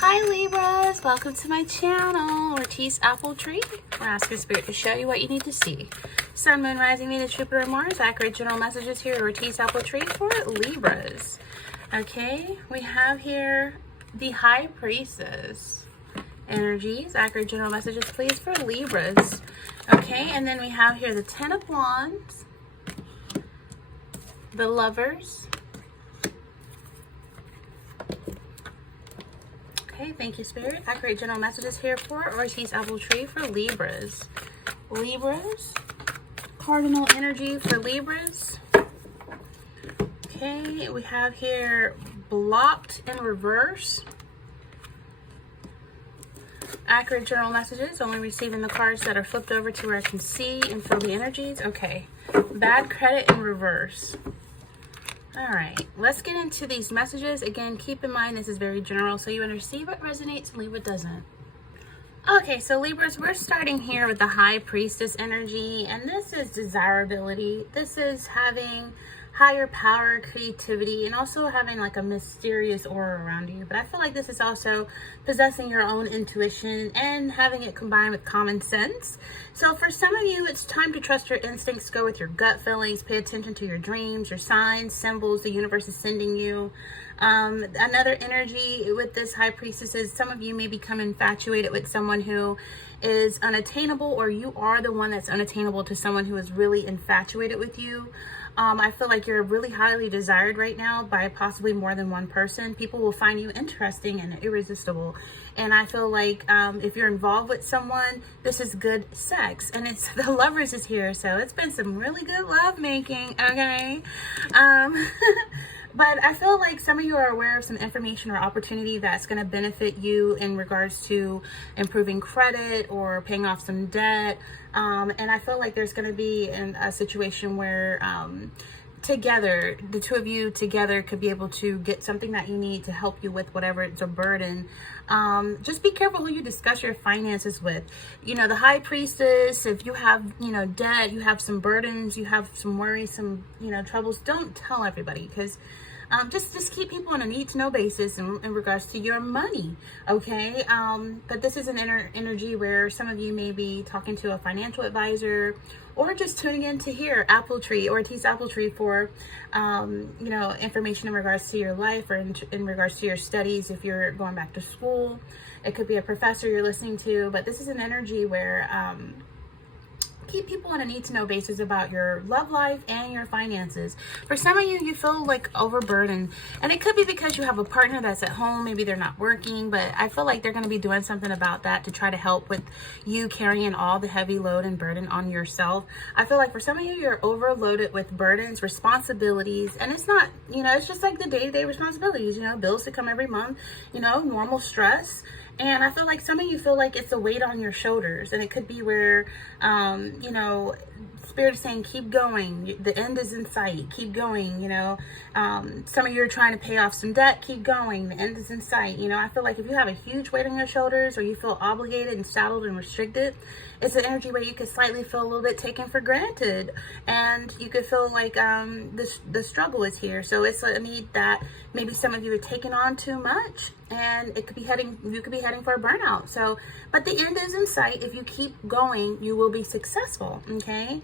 Hi Libras, welcome to my channel, Ortiz Apple Tree. We're asking Spirit to show you what you need to see. Sun, Moon, Rising, Venus, Jupiter, Mars. Accurate general messages here, Ortiz Apple Tree for Libras. Okay, we have here the High Priestess energies. Accurate general messages, please, for Libras. Okay, and then we have here the Ten of Wands, the Lovers. Okay, thank you, Spirit. Accurate general messages here for Ortiz Apple Tree for Libras. Libras. Cardinal energy for Libras. Okay, we have here blocked in reverse. Accurate general messages, only receiving the cards that are flipped over to where I can see and feel the energies. Okay, bad credit in reverse. All right, let's get into these messages. Again, keep in mind this is very general, so you understand what resonates and leave what doesn't. Okay, so Libras, we're starting here with the High Priestess energy, and this is desirability. This is having higher power, creativity, and also having like a mysterious aura around you. But I feel like this is also possessing your own intuition and having it combined with common sense. So for some of you, it's time to trust your instincts, go with your gut feelings, pay attention to your dreams, your signs, symbols the universe is sending you. Another energy with this High Priestess is some of you may become infatuated with someone who is unattainable, or you are the one that's unattainable to someone who is really infatuated with you. I feel like you're really highly desired right now by possibly more than one person. People will find you interesting and irresistible. And I feel like if you're involved with someone, this is good sex. And it's the Lovers is here, so it's been some really good love making, okay? But I feel like some of you are aware of some information or opportunity that's going to benefit you in regards to improving credit or paying off some debt. And I feel like there's going to be a situation where together, the two of you together could be able to get something that you need to help you with whatever it's a burden. Just be careful who you discuss your finances with. You know, the High Priestess, if you have, you know, debt, you have some burdens, you have some worries, some, you know, troubles, don't tell everybody, because just keep people on a need-to-know basis in regards to your money, okay? But this is an energy where some of you may be talking to a financial advisor or just tuning in to hear Apple Tree, Ortiz Apple Tree for, you know, information in regards to your life or in regards to your studies if you're going back to school. It could be a professor you're listening to, but this is an energy where keep people on a need-to-know basis about your love life and your finances. For some of you, you feel like overburdened, and it could be because you have a partner that's at home. Maybe they're not working, but I feel like they're going to be doing something about that to try to help with you carrying all the heavy load and burden on yourself. I feel like for some of you, you're overloaded with burdens, responsibilities, and it's not, you know, it's just like the day-to-day responsibilities, you know, bills that come every month, you know, normal stress. And I feel like some of you feel like it's a weight on your shoulders, and it could be where, you know, Spirit is saying, keep going. The end is in sight. Keep going, you know. Some of you are trying to pay off some debt. Keep going. The end is in sight. You know, I feel like if you have a huge weight on your shoulders, or you feel obligated and saddled and restricted, it's an energy where you could slightly feel a little bit taken for granted, and you could feel like the struggle is here. So it's a need that maybe some of you are taking on too much, and it could be you could be heading for a burnout. So, but the end is in sight. If you keep going, you will be successful, okay?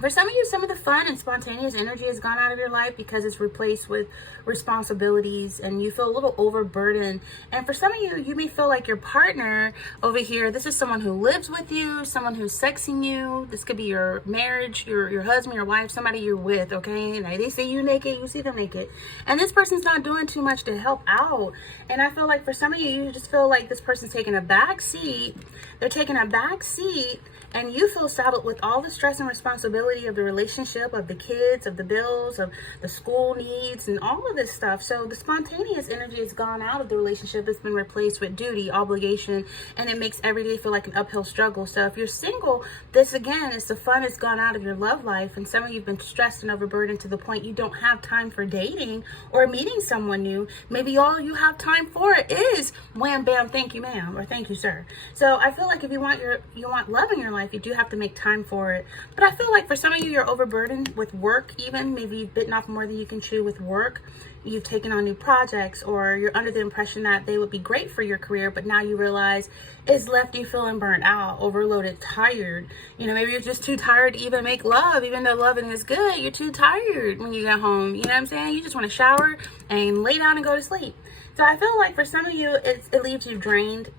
For some of you, some of the fun and spontaneous energy has gone out of your life because it's replaced with responsibilities, and you feel a little overburdened. And for some of you, you may feel like your partner over here, this is someone who lives with you, someone who's sexing you. This could be your marriage, your husband, your wife, somebody you're with, okay? Like they say you naked, you see them naked. And this person's not doing too much to help out. And I feel like for some of you, you just feel like this person's taking a back seat. They're taking a back seat, and you feel saddled with all the stress and responsibility of the relationship, of the kids, of the bills, of the school needs, and all of this stuff. So the spontaneous energy has gone out of the relationship. It's been replaced with duty, obligation, and it makes every day feel like an uphill struggle. So if you're single, this again is the fun has gone out of your love life, and some of you have been stressed and overburdened to the point you don't have time for dating or meeting someone new. Maybe all you have time for is wham, bam, thank you, ma'am, or thank you, sir. So I feel like if you want love in your life, you do have to make time for it. But I feel like for some of you, you're overburdened with work, even maybe you've bitten off more than you can chew with work. you've taken on new projects, or you're under the impression that they would be great for your career, but now you realize it's left you feeling burnt out, overloaded, tired. You know, maybe you're just too tired to even make love, even though loving is good. You're too tired when you get home. You know what I'm saying? You just want to shower and lay down and go to sleep. So I feel like for some of you, it leaves you drained.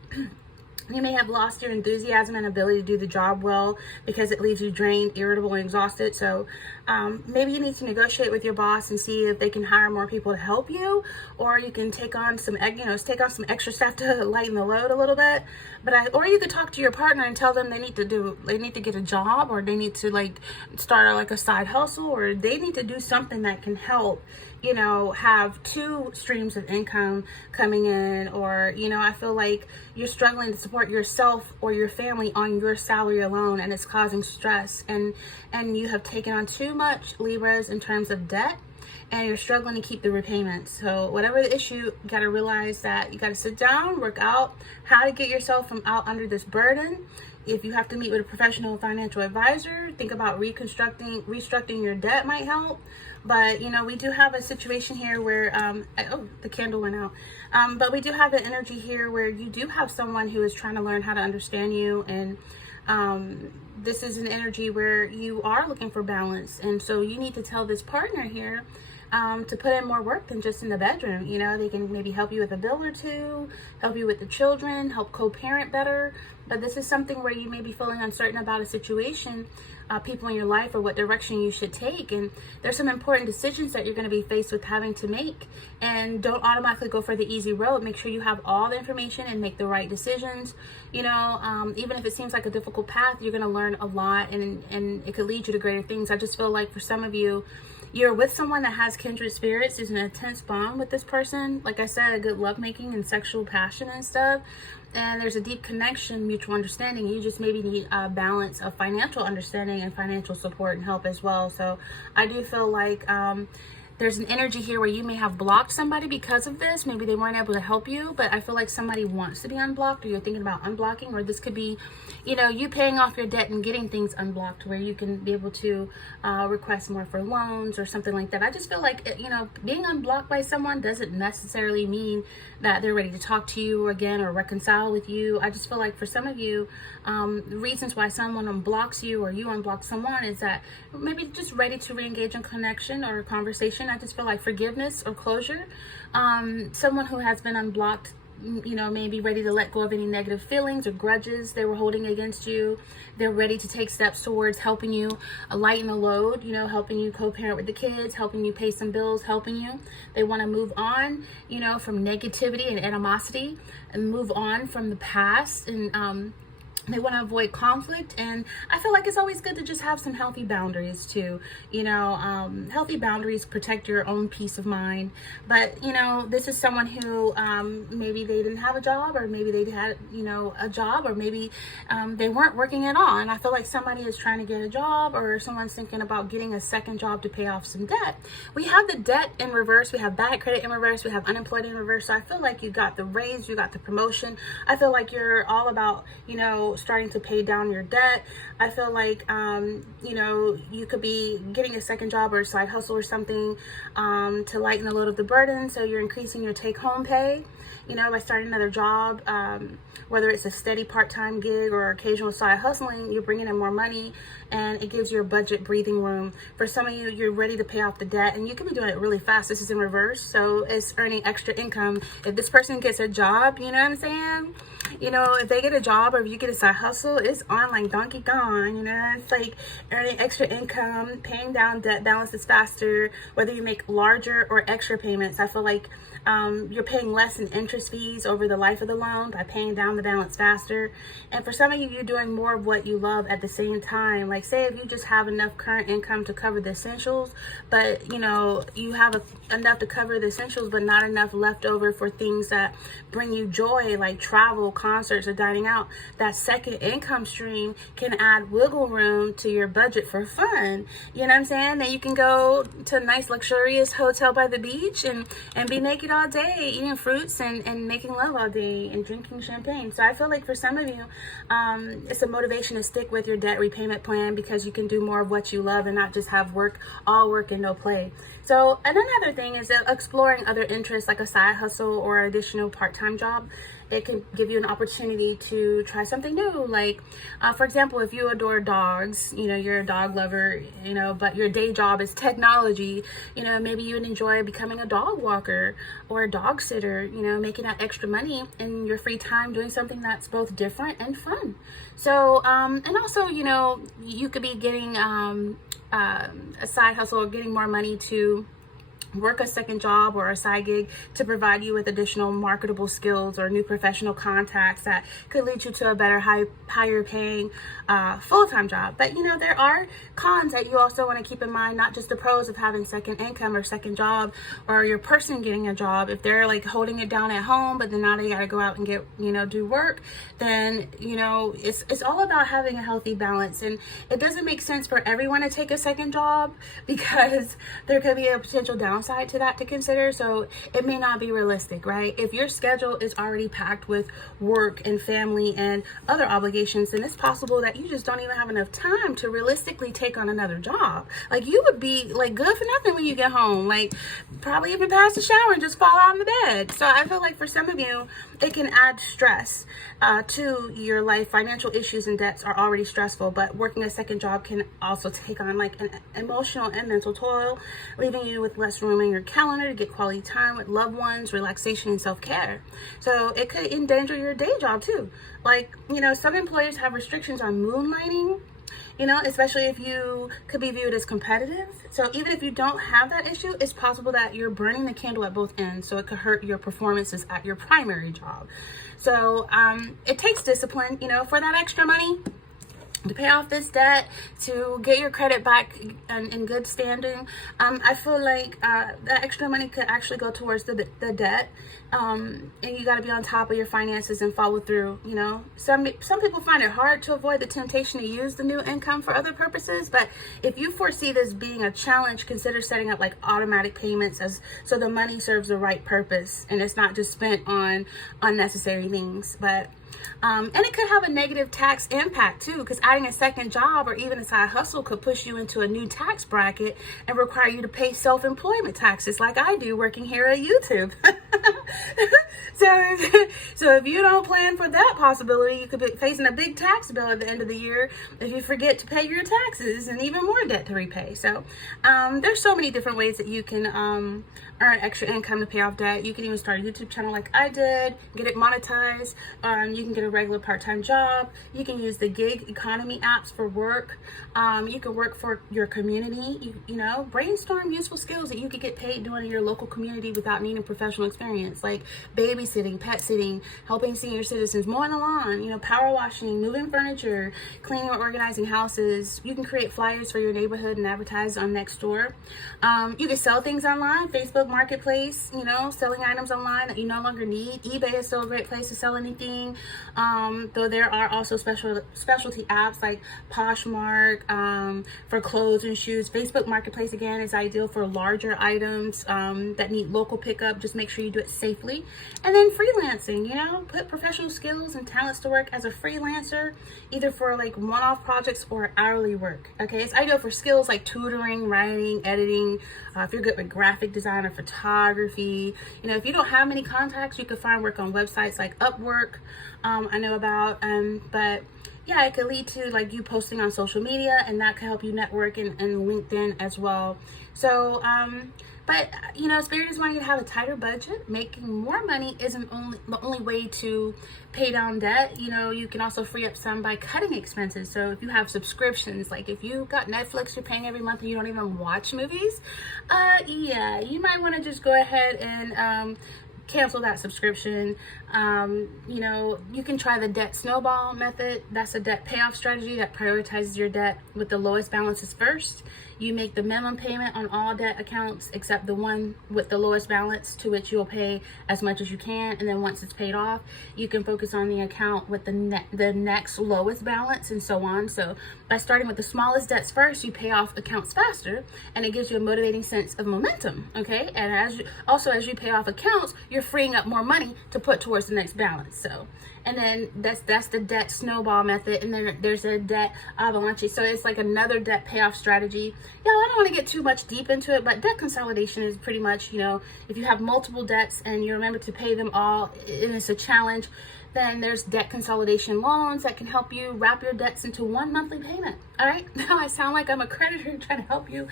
You may have lost your enthusiasm and ability to do the job well because it leaves you drained, irritable, and exhausted. So maybe you need to negotiate with your boss and see if they can hire more people to help you, or you can take on some, some extra stuff to lighten the load a little bit. Or you could talk to your partner and tell them they need to get a job, or they need to like start like a side hustle, or they need to do something that can help, have two streams of income coming in. Or, I feel like you're struggling to support yourself or your family on your salary alone, and it's causing stress, and you have taken on too much, Libras, in terms of debt, and you're struggling to keep the repayments. So whatever the issue, you got to realize that you got to sit down, work out how to get yourself from out under this burden. If you have to meet with a professional financial advisor, think about restructuring your debt might help. But, we do have a situation here where, the candle went out. But we do have an energy here where you do have someone who is trying to learn how to understand you. And this is an energy where you are looking for balance. And so you need to tell this partner here to put in more work than just in the bedroom. They can maybe help you with a bill or two, help you with the children, help co-parent better. But this is something where you may be feeling uncertain about a situation, people in your life, or what direction you should take. And there's some important decisions that you're going to be faced with having to make. And don't automatically go for the easy road. Make sure you have all the information and make the right decisions. Even if it seems like a difficult path, you're going to learn a lot, and it could lead you to greater things. I just feel like for some of you, you're with someone that has kindred spirits. There's an intense bond with this person. Like I said, a good lovemaking and sexual passion and stuff. And there's a deep connection, mutual understanding. You just maybe need a balance of financial understanding and financial support and help as well. So I do feel like there's an energy here where you may have blocked somebody because of this. Maybe they weren't able to help you, but I feel like somebody wants to be unblocked, or you're thinking about unblocking, or this could be, you paying off your debt and getting things unblocked where you can be able to request more for loans or something like that. I just feel like, being unblocked by someone doesn't necessarily mean that they're ready to talk to you again or reconcile with you. I just feel like for some of you, reasons why someone unblocks you or you unblock someone is that maybe just ready to re-engage in connection or conversation. I just feel like forgiveness or closure. Someone who has been unblocked, may be ready to let go of any negative feelings or grudges they were holding against you. They're ready to take steps towards helping you lighten the load, helping you co-parent with the kids, helping you pay some bills, helping you. They want to move on, from negativity and animosity, and move on from the past, and they want to avoid conflict. And I feel like it's always good to just have some healthy boundaries too. Healthy boundaries protect your own peace of mind. But, this is someone who maybe they didn't have a job, or maybe they had, a job, or maybe they weren't working at all. And I feel like somebody is trying to get a job, or someone's thinking about getting a second job to pay off some debt. We have the debt in reverse. We have bad credit in reverse. We have unemployed in reverse. So I feel like you got the raise, you got the promotion. I feel like you're all about, starting to pay down your debt. I feel like, you could be getting a second job or a side hustle or something to lighten the load of the burden. So you're increasing your take-home pay, by starting another job, whether it's a steady part-time gig or occasional side hustling. You're bringing in more money, and it gives your budget breathing room. For some of you, you're ready to pay off the debt, and you can be doing it really fast. This is in reverse, so it's earning extra income. If this person gets a job, you know what I'm saying? If they get a job, or if you get a side hustle, it's on like Donkey Kong. It's like earning extra income, paying down debt balances faster, whether you make larger or extra payments. I feel like you're paying less in interest fees over the life of the loan by paying down the balance faster. And for some of you, you're doing more of what you love at the same time. Like, say if you just have enough current income to cover the essentials, but you have enough to cover the essentials, but not enough left over for things that bring you joy, like travel, concerts or dining out, that second income stream can add wiggle room to your budget for fun. You know what I'm saying? Then you can go to a nice luxurious hotel by the beach and be naked all day, eating fruits and making love all day and drinking champagne. So I feel like for some of you, it's a motivation to stick with your debt repayment plan, because you can do more of what you love and not just have all work and no play. So another thing is exploring other interests like a side hustle or additional part-time job. It can give you an opportunity to try something new. Like, for example, if you adore dogs, you're a dog lover, but your day job is technology, maybe you would enjoy becoming a dog walker or a dog sitter, making that extra money in your free time, doing something that's both different and fun. So, and also, you could be getting a side hustle or getting more money to work a second job or a side gig to provide you with additional marketable skills or new professional contacts that could lead you to a better, higher paying full-time job. But there are cons that you also want to keep in mind, not just the pros of having second income or second job, or your person getting a job. If they're like holding it down at home, but then now they got to go out and get, do work, then, it's all about having a healthy balance. And it doesn't make sense for everyone to take a second job, because there could be a potential downside to that to consider. So it may not be realistic, right? If your schedule is already packed with work and family and other obligations, then it's possible that you just don't even have enough time to realistically take on another job. Like, you would be like good for nothing when you get home, like probably even pass the shower and just fall out of the bed. So I feel like for some of you, it can add stress to your life. Financial issues and debts are already stressful, but working a second job can also take on like an emotional and mental toll, leaving you with less room in your calendar to get quality time with loved ones, relaxation, and self-care. So it could endanger your day job too. Like, some employers have restrictions on moonlighting, especially if you could be viewed as competitive. So even if you don't have that issue, it's possible that you're burning the candle at both ends. So it could hurt your performances at your primary job. So it takes discipline, for that extra money to pay off this debt, to get your credit back in good standing. I feel like that extra money could actually go towards the debt. And you got to be on top of your finances and follow through. Some people find it hard to avoid the temptation to use the new income for other purposes. But if you foresee this being a challenge, consider setting up like automatic payments so the money serves the right purpose and it's not just spent on unnecessary things. But and it could have a negative tax impact too, because adding a second job or even a side hustle could push you into a new tax bracket and require you to pay self-employment taxes like I do working here at YouTube. So if you don't plan for that possibility, you could be facing a big tax bill at the end of the year if you forget to pay your taxes and even more debt to repay. So there's so many different ways that you can earn extra income to pay off debt. You can even start a YouTube channel like I did, get it monetized. You can get a regular part-time job. You can use the gig economy apps for work. You can work for your community. Brainstorm useful skills that you could get paid doing in your local community without needing professional experience, like babysitting, pet sitting, helping senior citizens, mowing the lawn, power washing, moving furniture, cleaning or organizing houses. You can create flyers for your neighborhood and advertise on Nextdoor. You can sell things online, Facebook Marketplace, selling items online that you no longer need. eBay is still a great place to sell anything. Though there are also specialty apps like Poshmark for clothes and shoes. Facebook Marketplace, again, is ideal for larger items that need local pickup. Just make sure you do it safely. And then freelancing, put professional skills and talents to work as a freelancer, either for like one-off projects or hourly work. Okay, it's ideal for skills like tutoring, writing, editing. If you're good with graphic design or photography, if you don't have many contacts, you can find work on websites like Upwork. I know about, but yeah, it could lead to like you posting on social media, and that could help you network and LinkedIn as well. So, but Spirit is wanting you to have a tighter budget. Making more money isn't the only way to pay down debt. You can also free up some by cutting expenses. So if you have subscriptions, like if you got Netflix you're paying every month and you don't even watch movies, yeah, you might want to just go ahead and cancel that subscription. You know, you can try the debt snowball method. That's a debt payoff strategy that prioritizes your debt with the lowest balances first. You make the minimum payment on all debt accounts except the one with the lowest balance, to which you'll pay as much as you can. And then once it's paid off, you can focus on the account with the next lowest balance, and so on. So by starting with the smallest debts first, you pay off accounts faster, and it gives you a motivating sense of momentum. Okay, and as you pay off accounts, you're freeing up more money to put towards the next balance. So, and then that's the debt snowball method, and then there's a debt avalanche. So it's like another debt payoff strategy. Yeah, I don't want to get too much deep into it, but debt consolidation is pretty much, you know, if you have multiple debts and you remember to pay them all, and it's a challenge, then there's debt consolidation loans that can help you wrap your debts into one monthly payment. All right, now I sound like I'm a creditor trying to help you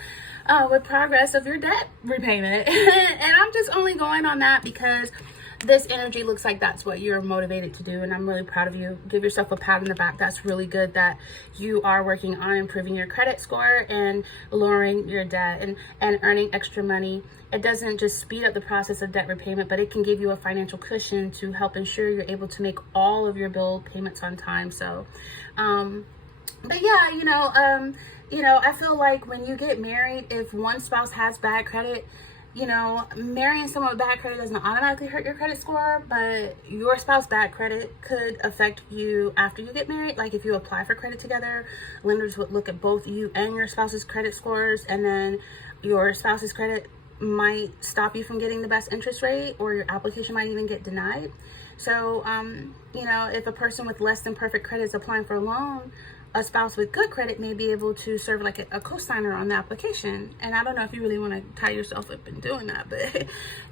with progress of your debt repayment. And I'm just only going on that because this energy looks like that's what you're motivated to do, and I'm really proud of you. Give yourself a pat on the back. That's really good that you are working on improving your credit score and lowering your debt and earning extra money. It doesn't just speed up the process of debt repayment, but it can give you a financial cushion to help ensure you're able to make all of your bill payments on time. So, but yeah, you know, I feel like when you get married, if one spouse has bad credit, you know, marrying someone with bad credit doesn't automatically hurt your credit score, but your spouse's bad credit could affect you after you get married. Like if you apply for credit together, lenders would look at both you and your spouse's credit scores, and then your spouse's credit might stop you from getting the best interest rate, or your application might even get denied. So, you know, if a person with less than perfect credit is applying for a loan, a spouse with good credit may be able to serve like a co-signer on the application. And I don't know if you really want to tie yourself up in doing that, but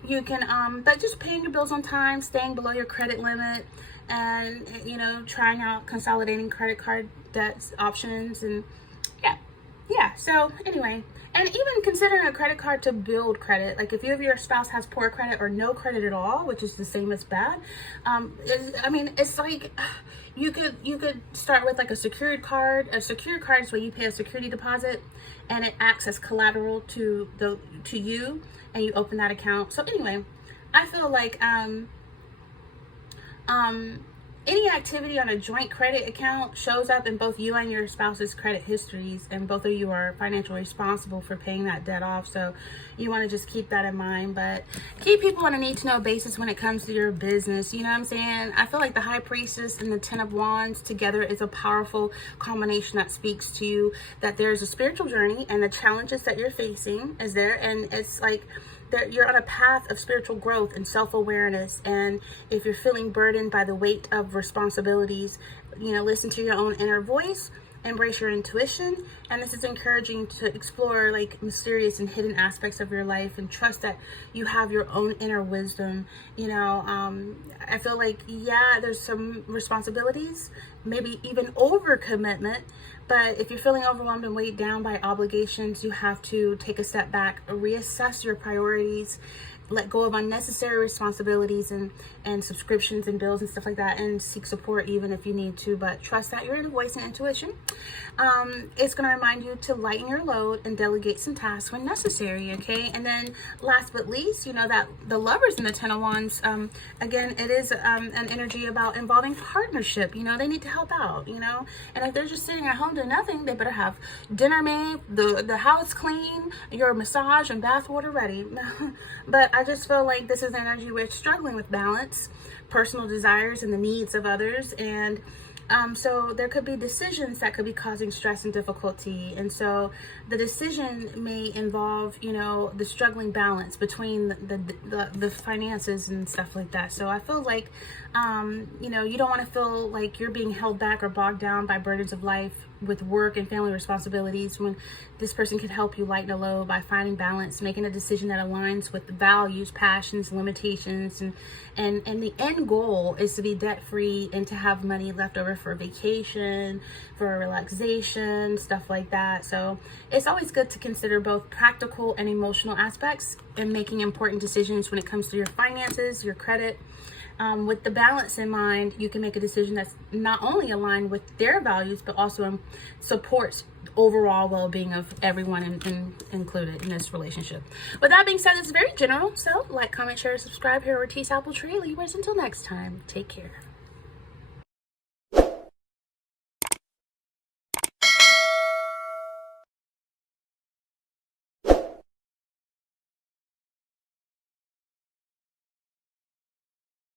you can, but just paying your bills on time, staying below your credit limit, and, you know, trying out consolidating credit card debts options. And yeah. So anyway, and even considering a credit card to build credit, like if your spouse has poor credit or no credit at all, which is the same as bad, it's like you could start with like a secured card. A secured card is where you pay a security deposit, and it acts as collateral to you, and you open that account. So anyway, I feel like any activity on a joint credit account shows up in both you and your spouse's credit histories, and both of you are financially responsible for paying that debt off. So you want to just keep that in mind, but keep people on a need-to-know basis when it comes to your business. You know what I'm saying? I feel like the High Priestess and the Ten of Wands together is a powerful combination that speaks to you that there's a spiritual journey, and the challenges that you're facing is there, and it's like you're on a path of spiritual growth and self-awareness. And if you're feeling burdened by the weight of responsibilities, you know, listen to your own inner voice, embrace your intuition, and this is encouraging to explore like mysterious and hidden aspects of your life, and trust that you have your own inner wisdom. You know, I feel like, yeah, there's some responsibilities, maybe even overcommitment, but if you're feeling overwhelmed and weighed down by obligations, you have to take a step back, reassess your priorities, let go of unnecessary responsibilities and subscriptions and bills and stuff like that, and seek support even if you need to, but trust that your inner voice and intuition. It's going to remind you to lighten your load and delegate some tasks when necessary. Okay, and then last but least, you know, that the Lovers in the Ten of Wands, again, it is an energy about involving partnership. You know, they need to help out, you know, and if they're just sitting at home doing nothing, they better have dinner made, the house clean, your massage and bath water ready. But I just feel like this is energy where it's struggling with balance, personal desires, and the needs of others. And so there could be decisions that could be causing stress and difficulty. And so the decision may involve, you know, the struggling balance between the finances and stuff like that. So I feel like, you know, you don't want to feel like you're being held back or bogged down by burdens of life with work and family responsibilities, when this person can help you lighten the load by finding balance, making a decision that aligns with the values, passions, limitations, and the end goal is to be debt free and to have money left over for vacation, for relaxation, stuff like that. So it's always good to consider both practical and emotional aspects in making important decisions when it comes to your finances, your credit, with the balance in mind, you can make a decision that's not only aligned with their values, but also supports overall well-being of everyone included in this relationship. With that being said, it's very general. So like, comment, share, subscribe here at Ortiz Apple Tree Libras. Until next time, take care.